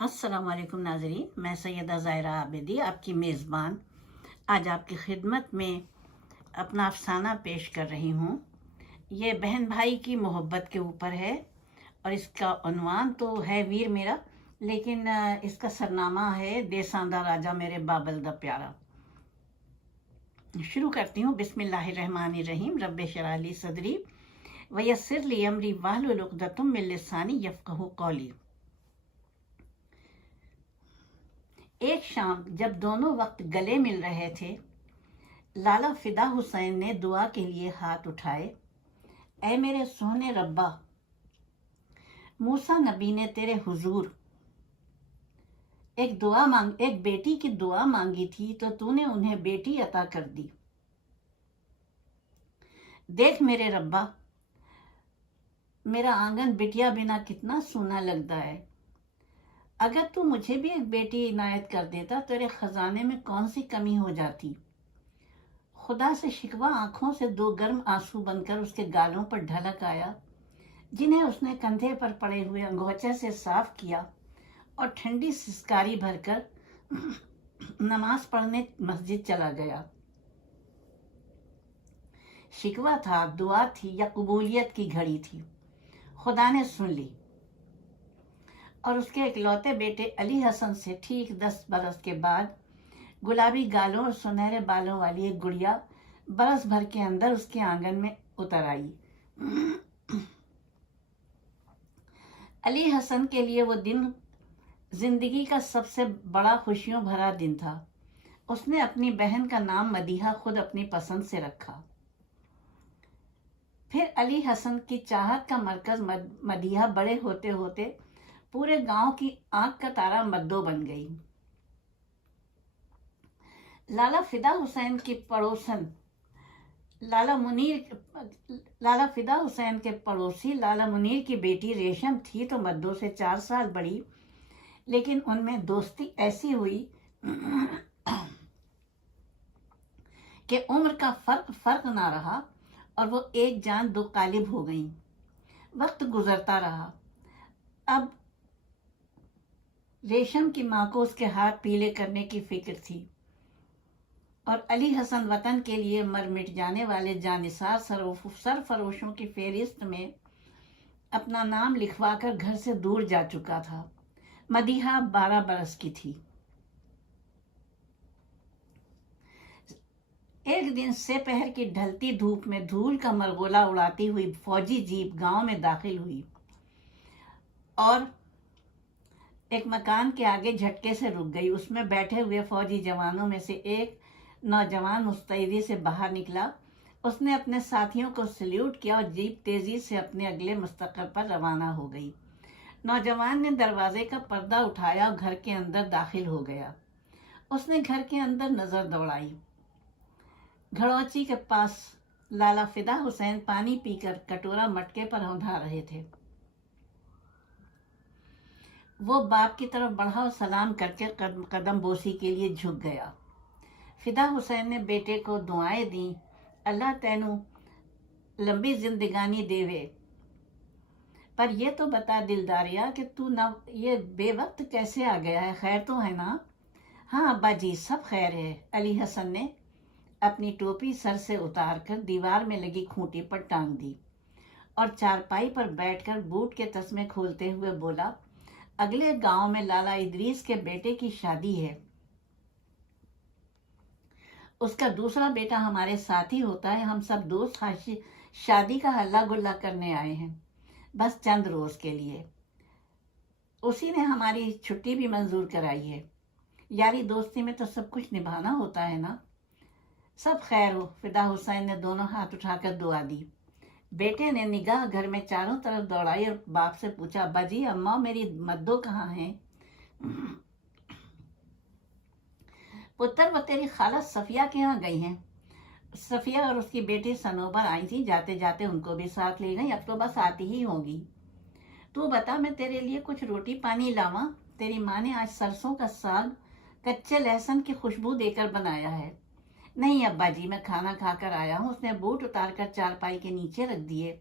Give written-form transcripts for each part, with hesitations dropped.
السلام علیکم ناظرین، میں سیدہ ظاہرہ عابدی آپ کی میزبان آج آپ کی خدمت میں اپنا افسانہ پیش کر رہی ہوں۔ یہ بہن بھائی کی محبت کے اوپر ہے اور اس کا عنوان تو ہے ویر میرا، لیکن اس کا سرنامہ ہے دیساندہ راجا میرے بابل دا پیارا۔ شروع کرتی ہوں۔ بسم اللہ الرحمن الرحیم۔ رب اشرح لی صدری ویسر لی امری واحلل عقدۃ من لسانی یفقہوا قولی۔ ایک شام جب دونوں وقت گلے مل رہے تھے، لالا فدا حسین نے دعا کے لیے ہاتھ اٹھائے۔ اے میرے سونے ربا، موسیٰ نبی نے تیرے حضور ایک بیٹی کی دعا مانگی تھی تو نے انہیں بیٹی عطا کر دی۔ دیکھ میرے ربا، میرا آنگن بٹیا بنا کتنا سونا لگتا ہے۔ اگر تو مجھے بھی ایک بیٹی عنایت کر دیتا، تیرے خزانے میں کون سی کمی ہو جاتی۔ خدا سے شکوہ آنکھوں سے دو گرم آنسو بن کر اس کے گالوں پر ڈھلک آیا، جنہیں اس نے کندھے پر پڑے ہوئے انگوچھے سے صاف کیا اور ٹھنڈی سسکاری بھر کر نماز پڑھنے مسجد چلا گیا۔ شکوہ تھا، دعا تھی یا قبولیت کی گھڑی تھی، خدا نے سن لی اور اس کے اکلوتے بیٹے علی حسن سے ٹھیک 10 برس کے بعد گلابی گالوں اور سنہرے بالوں والی ایک گڑیا برس بھر کے اندر اس کے آنگن میں اتر آئی۔ علی حسن کے لیے وہ دن زندگی کا سب سے بڑا خوشیوں بھرا دن تھا۔ اس نے اپنی بہن کا نام مدیحہ خود اپنی پسند سے رکھا۔ پھر علی حسن کی چاہت کا مرکز مدیحہ بڑے ہوتے ہوتے پورے گاؤں کی آنکھ کا تارا مدو بن گئی۔ لالا فدا حسین کے پڑوسی لالا منیر کی بیٹی ریشم تھی تو مدو سے 4 سال بڑی، لیکن ان میں دوستی ایسی ہوئی کہ عمر کا فرق نہ رہا اور وہ ایک جان دو قالب ہو گئیں۔ وقت گزرتا رہا۔ اب ریشم کی ماں کو اس کے ہاتھ پیلے کرنے کی فکر تھی اور علی حسن وطن کے لیے مر مٹ جانے والے جانثار سرفروشوں کی فہرست میں اپنا نام لکھوا کر گھر سے دور جا چکا تھا۔ مدیحہ 12 برس کی تھی۔ ایک دن سے پہر کی ڈھلتی دھوپ میں دھول کا مرغولا اڑاتی ہوئی فوجی جیپ گاؤں میں داخل ہوئی اور ایک مکان کے آگے جھٹکے سے رک گئی۔ اس میں بیٹھے ہوئے فوجی جوانوں میں سے ایک نوجوان مستعدی سے باہر نکلا۔ اس نے اپنے ساتھیوں کو سلیوٹ کیا اور جیپ تیزی سے اپنے اگلے مستقر پر روانہ ہو گئی۔ نوجوان نے دروازے کا پردہ اٹھایا اور گھر کے اندر داخل ہو گیا۔ اس نے گھر کے اندر نظر دوڑائی۔ گھڑوچی کے پاس لالا فدا حسین پانی پی کر کٹورا مٹکے پر اٹھا رہے تھے۔ وہ باپ کی طرف بڑھا اور سلام کر کے قدم بوسی کے لیے جھک گیا۔ فدا حسین نے بیٹے کو دعائیں دیں، اللہ تینوں لمبی زندگانی دیوے، پر یہ تو بتا دلداریا کہ تو نہ یہ بے وقت کیسے آ گیا ہے، خیر تو ہے نا؟ ہاں ابا جی، سب خیر ہے۔ علی حسن نے اپنی ٹوپی سر سے اتار کر دیوار میں لگی کھوٹی پر ٹانگ دی اور چارپائی پر بیٹھ کر بوٹ کے تسمے کھولتے ہوئے بولا، اگلے گاؤں میں لالا ادریس کے بیٹے کی شادی ہے۔ اس کا دوسرا بیٹا ہمارے ساتھ ہی ہوتا ہے۔ ہم سب دوست شادی کا ہلا گلا کرنے آئے ہیں، بس چند روز کے لیے۔ اسی نے ہماری چھٹی بھی منظور کرائی ہے۔ یاری دوستی میں تو سب کچھ نبھانا ہوتا ہے نا؟ سب خیر ہو۔ فدا حسین نے دونوں ہاتھ اٹھا کر دعا دی۔ بیٹے نے نگاہ گھر میں چاروں طرف دوڑائی اور باپ سے پوچھا، ابا جی، اماں میری مدو کہاں ہیں؟ پتر، وہ تیری خالہ صفیہ کے یہاں گئی ہیں۔ صفیہ اور اس کی بیٹی سنوبر آئی تھی، جاتے جاتے ان کو بھی ساتھ لے گئی، اب تو بس آتی ہی ہوں گی۔ تو بتا، میں تیرے لیے کچھ روٹی پانی لاواں؟ تیری ماں نے آج سرسوں کا ساگ کچے لہسن کی خوشبو دے کر بنایا ہے۔ نہیں ابا جی، میں کھانا کھا کر آیا ہوں۔ اس نے بوٹ اتار کر چارپائی کے نیچے رکھ دیے۔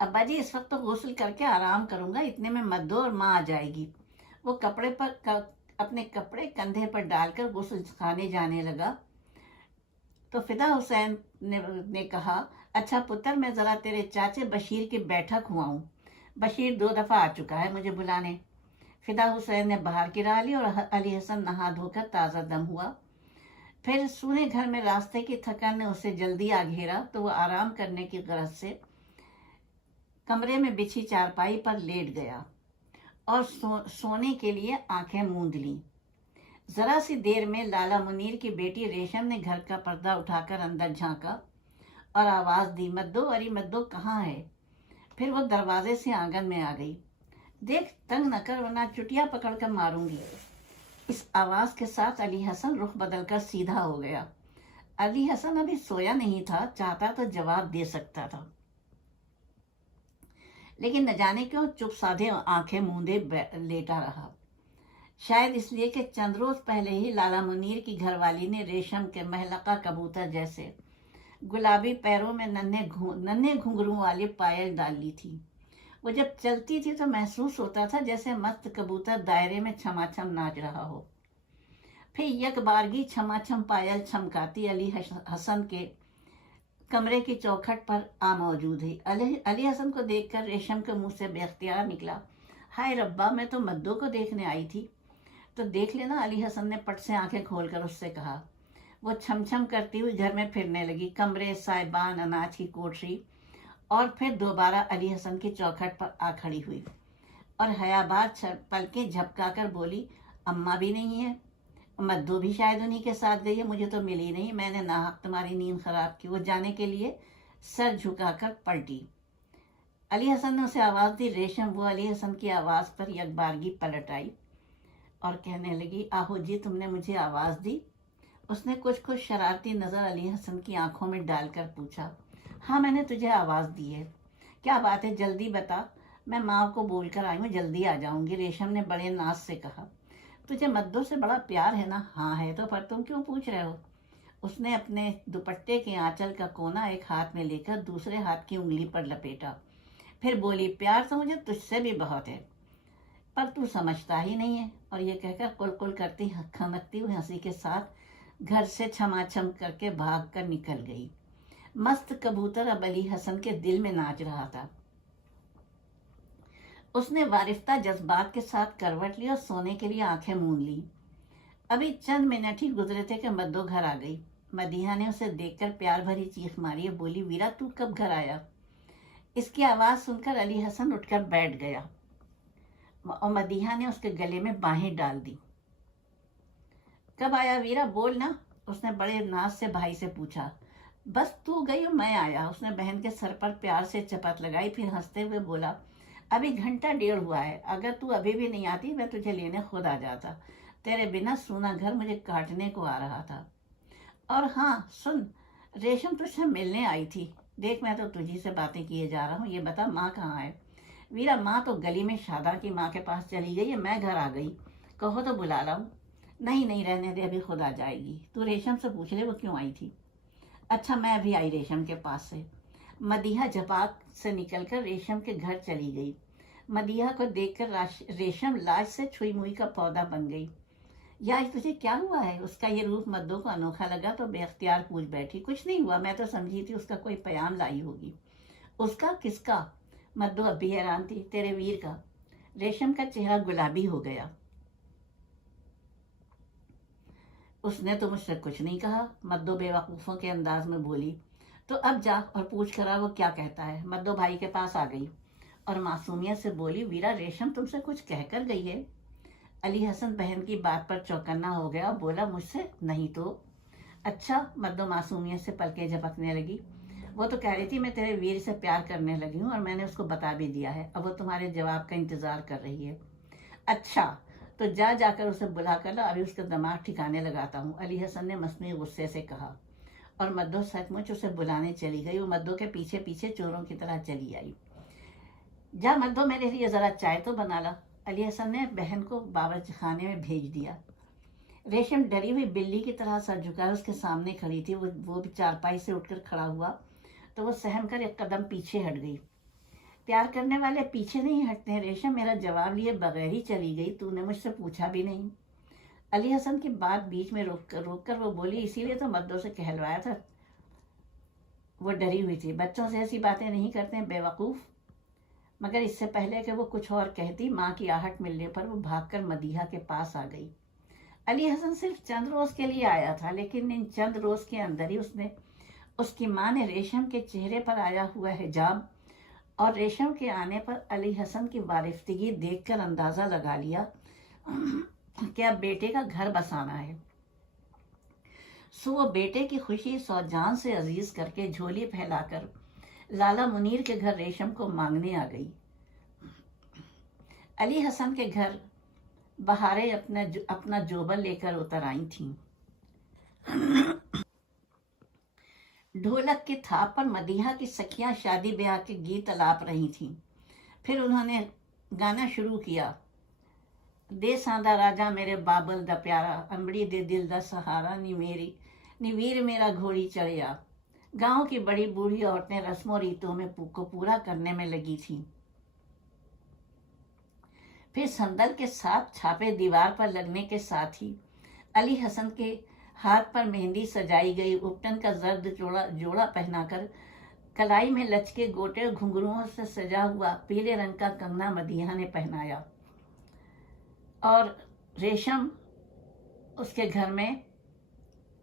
ابا جی اس وقت تو غسل کر کے آرام کروں گا، اتنے میں مدو اور ماں آ جائے گی۔ وہ اپنے کپڑے کندھے پر ڈال کر غسل خانے جانے لگا تو فدا حسین نے کہا، اچھا پتر، میں ذرا تیرے چاچے بشیر کی بیٹھک ہوا ہوں، بشیر 2 دفعہ آ چکا ہے مجھے بلانے۔ فدا حسین نے باہر گرا لی اور علی حسن نہا دھو کر تازہ دم ہوا۔ پھر سونے گھر میں راستے کی تھکن نے اسے جلدی آ گھیرا تو وہ آرام کرنے کی غرض سے کمرے میں بچھی چارپائی پر لیٹ گیا اور سونے کے لیے آنکھیں موند لیں۔ ذرا سی دیر میں لالا منیر کی بیٹی ریشم نے گھر کا پردہ اٹھا کر اندر جھانکا اور آواز دی، مدو، اری مدو کہاں ہے؟ پھر وہ دروازے سے آنگن میں آ گئی۔ دیکھ تنگ نہ کر ورنہ چٹیا پکڑ کر ماروں گی۔ اس آواز کے ساتھ علی حسن رخ بدل کر سیدھا ہو گیا۔ علی حسن ابھی سویا نہیں تھا، چاہتا تو جواب دے سکتا تھا، لیکن نہ جانے کیوں چپ سادھے آنکھیں موندے لیٹا رہا۔ شاید اس لیے کہ چند روز پہلے ہی لالا منیر کی گھر والی نے ریشم کے محلقہ کبوتر جیسے گلابی پیروں میں ننھے گھنگروں والی پائل ڈال لی تھی۔ وہ جب چلتی تھی تو محسوس ہوتا تھا جیسے مست کبوتر دائرے میں چھما چھم ناچ رہا ہو۔ پھر یک بارگی چھما چھم پائل چھمکاتی علی حسن کے کمرے کی چوکھٹ پر آ موجود ہے۔ علی حسن کو دیکھ کر ریشم کے منہ سے بے اختیار نکلا، ہائے ربا، میں تو مدو کو دیکھنے آئی تھی۔ تو دیکھ لینا، علی حسن نے پٹ سے آنکھیں کھول کر اس سے کہا۔ وہ چھم چھم کرتی ہوئی گھر میں پھرنے لگی، کمرے، سائبان، اناج کی کوٹری، اور پھر دوبارہ علی حسن کی چوکھٹ پر آ کھڑی ہوئی اور حیا بار پلکیں جھپکا کر بولی، اماں بھی نہیں ہے، مدو بھی شاید انہی کے ساتھ گئی ہے، مجھے تو ملی نہیں، میں نے ناحق تمہاری نیند خراب کی۔ وہ جانے کے لیے سر جھکا کر پلٹی۔ علی حسن نے اسے آواز دی، ریشم۔ وہ علی حسن کی آواز پر یک بارگی پلٹ آئی اور کہنے لگی، آہو جی، تم نے مجھے آواز دی؟ اس نے کچھ شرارتی نظر علی حسن کی آنکھوں میں ڈال کر پوچھا، ہاں میں نے تجھے آواز دی ہے۔ کیا بات ہے، جلدی بتا، میں ماں کو بول کر آئی ہوں، جلدی آ جاؤں گی۔ ریشم نے بڑے ناز سے کہا، تجھے مدو سے بڑا پیار ہے نا؟ ہاں ہے تو، پر تم کیوں پوچھ رہے ہو؟ اس نے اپنے دوپٹے کے آنچل کا کونا ایک ہاتھ میں لے کر دوسرے ہاتھ کی انگلی پر لپیٹا، پھر بولی، پیار تو مجھے تجھ سے بھی بہت ہے، پر تو سمجھتا ہی نہیں ہے۔ اور یہ کہہ کر کل کل کرتی کھنکتی ہوئی ہنسی کے ساتھ گھر سے چھما چھم کر کے بھاگ کر نکل گئی۔ مست کبوتر اب علی حسن کے دل میں ناچ رہا تھا۔ اس نے وارفتہ جذبات کے ساتھ کروٹ لی اور سونے کے لیے آنکھیں موند لی۔ ابھی چند منٹ ہی گزرے تھے کہ مدو گھر آ گئی۔ مدیحہ نے اسے دیکھ کر پیار بھری چیخ ماری اور بولی، ویرا تو کب گھر آیا؟ اس کی آواز سن کر علی حسن اٹھ کر بیٹھ گیا اور مدیحہ نے اس کے گلے میں باہیں ڈال دی۔ کب آیا ویرا، بول نا، اس نے بڑے ناز سے بھائی سے پوچھا۔ بس تو گئی اور میں آیا، اس نے بہن کے سر پر پیار سے چپت لگائی، پھر ہنستے ہوئے بولا، ابھی گھنٹہ ڈیڑھ ہوا ہے، اگر تو ابھی بھی نہیں آتی میں تجھے لینے خود آ جاتا، تیرے بنا سونا گھر مجھے کاٹنے کو آ رہا تھا۔ اور ہاں سن، ریشم تجھ سے ملنے آئی تھی، دیکھ میں تو تجھی سے باتیں کیے جا رہا ہوں، یہ بتا ماں کہاں ہے؟ ویرا، ماں تو گلی میں شاداں کی ماں کے پاس چلی گئی ہے، میں گھر آ گئی، کہو تو بلا لاؤں؟ نہیں رہنے دے، ابھی خود آ جائے گی، تو ریشم سے پوچھ لے وہ کیوں آئی تھی۔ اچھا، میں ابھی آئی ریشم کے پاس سے۔ مدیحہ جپاک سے نکل کر ریشم کے گھر چلی گئی۔ مدیحہ کو دیکھ کر ریشم لاج سے چھوئی موئی کا پودا بن گئی۔ یا تجھے کیا ہوا ہے؟ اس کا یہ روپ مدو کو انوکھا لگا تو بے اختیار پوچھ بیٹھی، کچھ نہیں ہوا، میں تو سمجھی تھی اس کا کوئی پیام لائی ہوگی۔ اس کا؟ کس کا؟ مدو اب بھی حیران تھی۔ تیرے ویر کا۔ ریشم کا چہرہ گلابی ہو گیا۔ اس نے تو مجھ سے کچھ نہیں کہا، مدو بے وقوفوں کے انداز میں بولی۔ تو اب جا اور پوچھ کرا وہ کیا کہتا ہے۔ مدو بھائی کے پاس آ گئی اور معصومیت سے بولی، ویرا، ریشم تم سے کچھ کہہ کر گئی ہے؟ علی حسن بہن کی بات پر چوکنا ہو گیا اور بولا، مجھ سے نہیں تو۔ اچھا، مدو معصومیت سے پلکیں جھپکنے لگی، وہ تو کہہ رہی تھی میں تیرے ویر سے پیار کرنے لگی ہوں اور میں نے اس کو بتا بھی دیا ہے، اب وہ تمہارے جواب کا انتظار کر رہی ہے۔ اچھا تو جا کر اسے بلا کر لا، ابھی اس کا دماغ ٹھکانے لگاتا ہوں، علی حسن نے مصنوعی غصے سے کہا، اور مدو سچ مچ اسے بلانے چلی گئی۔ وہ مدو کے پیچھے پیچھے چوروں کی طرح چلی آئی۔ جا مدو، میرے لیے ذرا چائے تو بنا لا، علی حسن نے بہن کو باورچی خانے میں بھیج دیا۔ ریشم ڈری ہوئی بلی کی طرح سر جھکائے اس کے سامنے کھڑی تھی۔ وہ بھی چارپائی سے اٹھ کر کھڑا ہوا تو وہ سہم کر ایک قدم پیچھے ہٹ گئی۔ پیار کرنے والے پیچھے نہیں ہٹتے ہیں۔ ریشم میرا جواب لیے بغیر ہی چلی گئی، تو نے مجھ سے پوچھا بھی نہیں۔ علی حسن کی بات بیچ میں روک کر وہ بولی، اسی لیے تو مدو سے کہلوایا تھا۔ وہ ڈری ہوئی تھی۔ بچوں سے ایسی باتیں نہیں کرتے ہیں بے وقوف۔ مگر اس سے پہلے کہ وہ کچھ اور کہتی، ماں کی آہٹ ملنے پر وہ بھاگ کر مدیحہ کے پاس آ گئی۔ علی حسن صرف چند روز کے لیے آیا تھا، لیکن ان چند روز کے اندر ہی اس کی ماں نے ریشم کے چہرے پر آیا ہوا حجاب اور ریشم کے آنے پر علی حسن کی وارفتگی دیکھ کر اندازہ لگا لیا کہ اب بیٹے کا گھر بسانا ہے۔ سو وہ بیٹے کی خوشی سو جان سے عزیز کر کے جھولی پھیلا کر لالا منیر کے گھر ریشم کو مانگنے آ گئی۔ علی حسن کے گھر بہاریں اپنا جوبن لے کر اتر آئی تھیں۔ ڈھولک کی تھاپ پر مدیحہ کی سکھیاں شادی بیاہ کے گیت الاپ رہی تھیں۔ پھر انہوں نے گانا شروع کیا، دے ساندا راجا میرے بابل دا پیارا، امبڑی دے دل دا سہارا، نی ویر میرا گھوڑی چڑھیا۔ گاؤں کی بڑی بوڑھی عورتیں رسم و ریتوں کو پورا کرنے میں لگی تھیں۔ پھر سندل کے 7 چھاپے دیوار پر لگنے کے ساتھ ہی علی حسن کے ہاتھ پر مہندی سجائی گئی، اپٹن کا زرد جوڑا پہنا کر کلائی میں لچکے گوٹے گھنگروؤں سے سجا ہوا پیلے رنگ کا کنگنا مدیحہ نے پہنایا، اور ریشم اس کے گھر میں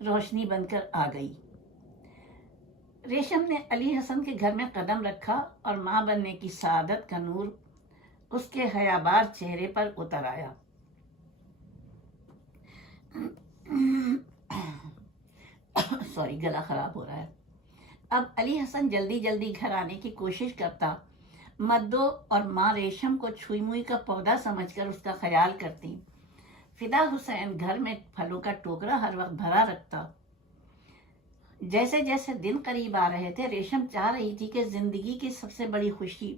روشنی بن کر آ گئی۔ ریشم نے علی حسن کے گھر میں قدم رکھا اور ماں بننے کی سعادت کا نور اس کے حیابار چہرے پر اتر آیا۔ گلا خراب ہو رہا ہے۔ اب علی حسن جلدی جلدی گھر آنے کی کوشش کرتا۔ مدو اور ماں ریشم کو چھوئی موئی کا پودا سمجھ کر اس کا خیال کرتی۔ فدا حسین گھر میں پھلوں کا ٹوکرا ہر وقت بھرا رکھتا۔ جیسے جیسے دن قریب آ رہے تھے، ریشم چاہ رہی تھی کہ زندگی کی سب سے بڑی خوشی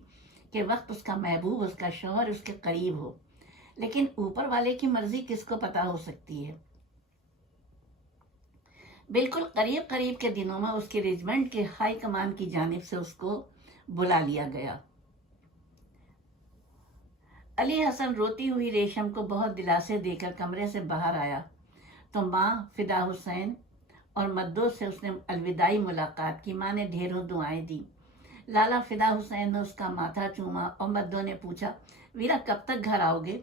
کے وقت اس کا محبوب، اس کا شوہر اس کے قریب ہو، لیکن اوپر والے کی مرضی کس کو پتہ ہو سکتی ہے۔ بالکل قریب کے دنوں میں اس کے ریجمنٹ کے ہائی کمان کی جانب سے اس کو بلا لیا گیا۔ علی حسن روتی ہوئی ریشم کو بہت دلاسے دے کر کمرے سے باہر آیا تو ماں فدا حسین اور مدو سے اس نے الوداعی ملاقات کی۔ ماں نے ڈھیروں دعائیں دی۔ لالا فدا حسین نے اس کا ماتھا چوما اور مدو نے پوچھا، ویرا کب تک گھر آؤ گے؟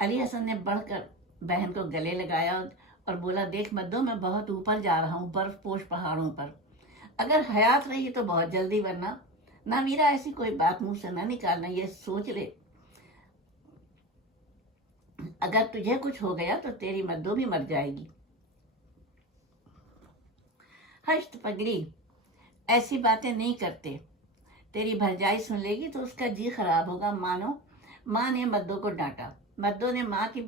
علی حسن نے بڑھ کر بہن کو گلے لگایا اور بولا، دیکھ مدو، میں بہت اوپر جا رہا ہوں، برف پوش پہاڑوں پر۔ اگر حیات رہی تو بہت جلدی، ورنہ نہ ویرا ایسی کوئی بات منہ سے نہ نکالنا، یہ سوچ لے اگر تجھے کچھ ہو گیا تو تیری مدو بھی مر جائے گی۔ ہشت پگلی، ایسی باتیں نہیں کرتے، تیری بھرجائی سن لے گی تو اس کا جی خراب ہوگا۔ ماں نے مدو کو ڈانٹا۔ مدو نے ماں کی